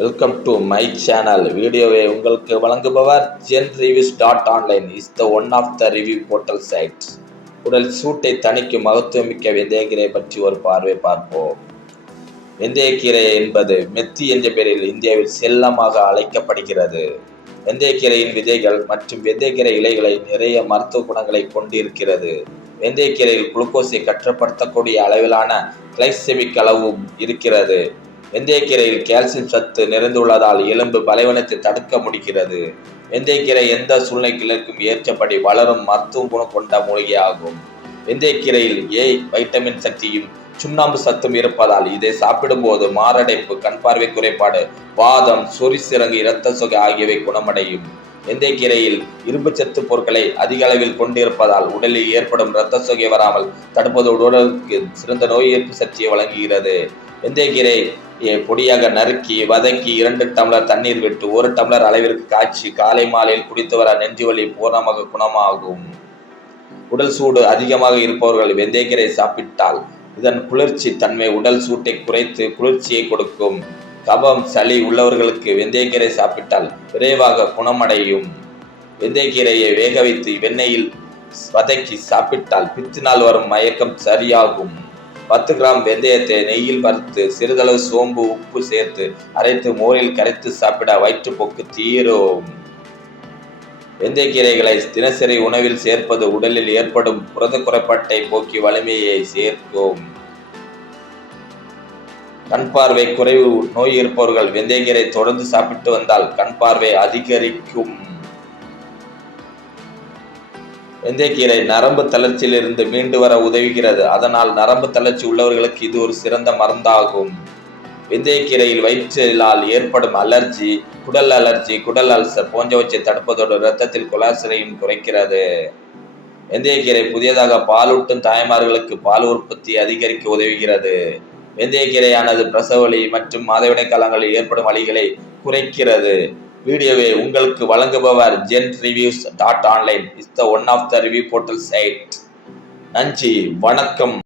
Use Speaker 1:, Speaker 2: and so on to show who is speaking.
Speaker 1: Welcome to my channel வீடியோவை உங்களுக்கு வழங்குபவர் Jen reviews dot online is the one of the review portal site உடல் சூட்டை தணிக்கும் மகத்துவமிக்க வெந்தயக்கீரை பற்றி ஒரு பார்வை பார்ப்போம். வெந்தயக்கீரை என்பது மெத்தி என்ற பெயரில் இந்தியாவில் செல்லமாக அழைக்கப்படுகிறது. வெந்தயக்கீரையின் விதைகள் மற்றும் வெந்தயக்கீரை இலைகளை நிறைய மருத்துவ குணங்களை கொண்டிருக்கிறது. வெந்தயக்கீரையில் குளுக்கோஸை கட்டுப்படுத்தக்கூடிய அளவிலான கிளைசெமிக் அளவும் இருக்கிறது. வெந்தயக்கீரையில் கால்சியம் சத்து நிறைந்துள்ளதால் எலும்பு பலைவனத்தை தடுக்க முடிகிறது. வெந்தயக்கீரை எந்த சூழ்நிலைக்கும் ஏற்றபடி வளரும் மருத்துவ குணம் கொண்ட மூலிகையாகும். வெந்தயக்கீரையில் ஏ வைட்டமின் சக்தியும் சுண்ணாம்பு சத்தும் இருப்பதால் இதை சாப்பிடும்போது மாரடைப்பு கண் பார்வை குறைபாடு வாதம் சொரிசிறங்கு இரத்த சொகை ஆகியவை குணமடையும். வெந்தயக்கீரையில் இரும்புச்சத்து பொருட்களை அதிக அளவில் கொண்டிருப்பதால் உடலில் ஏற்படும் இரத்த சுகை வராமல் தடுப்பது உடலுக்கு சிறந்த நோய் எதிர்ப்பு சக்தியை வழங்குகிறது. வெந்தயக்கீரை பொடியாக நறுக்கி வதக்கி இரண்டு டம்ளர் தண்ணீர் விட்டு ஒரு டம்ளர் அளவிற்கு காய்ச்சி காலை மாலையில் குடித்து வர நெஞ்சு வலி பூர்ணமாக குணமாகும். உடல் சூடு அதிகமாக இருப்பவர்கள் வெந்தயக்கீரை சாப்பிட்டால் இதன் குளிர்ச்சி தன்மை உடல் சூட்டை குறைத்து குளிர்ச்சியை கொடுக்கும். கபம் சளி உள்ளவர்களுக்கு வெந்தயக்கீரை சாப்பிட்டால் விரைவாக குணமடையும். வெந்தயக்கீரையை வேக வைத்து வெண்ணெயில் வதக்கி சாப்பிட்டால் பித்தினால் வரும் மயக்கம் சரியாகும். பத்து கிராம் வெந்தயத்தை நெய்யில் வறுத்து சிறிதளவு சோம்பு உப்பு சேர்த்து அரைத்து மோரில் கரைத்து சாப்பிட வயிற்றுப்போக்கு தீரும். வெந்தயக்கீரைகளை தினசரி உணவில் சேர்ப்பது உடலில் ஏற்படும் புரத குறைபாட்டை போக்கி வலிமையை சேர்க்கும். கண் பார்வை குறைவு நோய் இருப்பவர்கள் வெந்தயக்கீரை தொடர்ந்து சாப்பிட்டு வந்தால் கண் பார்வை அதிகரிக்கும். வெந்தயக்கீரை நரம்பு தளர்ச்சியிலிருந்து மீண்டு வர உதவுகிறது. அதனால் நரம்பு தளர்ச்சி உள்ளவர்களுக்கு இது ஒரு சிறந்த மருந்தாகும். வெந்தயக்கீரையில் வயிற்றிலால் ஏற்படும் அலர்ஜி குடல் அலர்ஜி குடல் அல்சர் போன்றவற்றை தடுப்பதோடு இரத்தத்தில் கொலாசிரையும் குறைக்கிறது. வெந்தயக்கீரை புதியதாக பாலூட்டும் தாய்மார்களுக்கு பால் உற்பத்தி அதிகரிக்க உதவுகிறது. வெந்தயக்கீரையானது பிரசவலி மற்றும் மாதவிடை காலங்களில் ஏற்படும் வழிகளை குறைக்கிறது. வீடியோவை உங்களுக்கு வழங்குபவர் Jen reviews dot online is the one of the review portal site நன்றி வணக்கம்.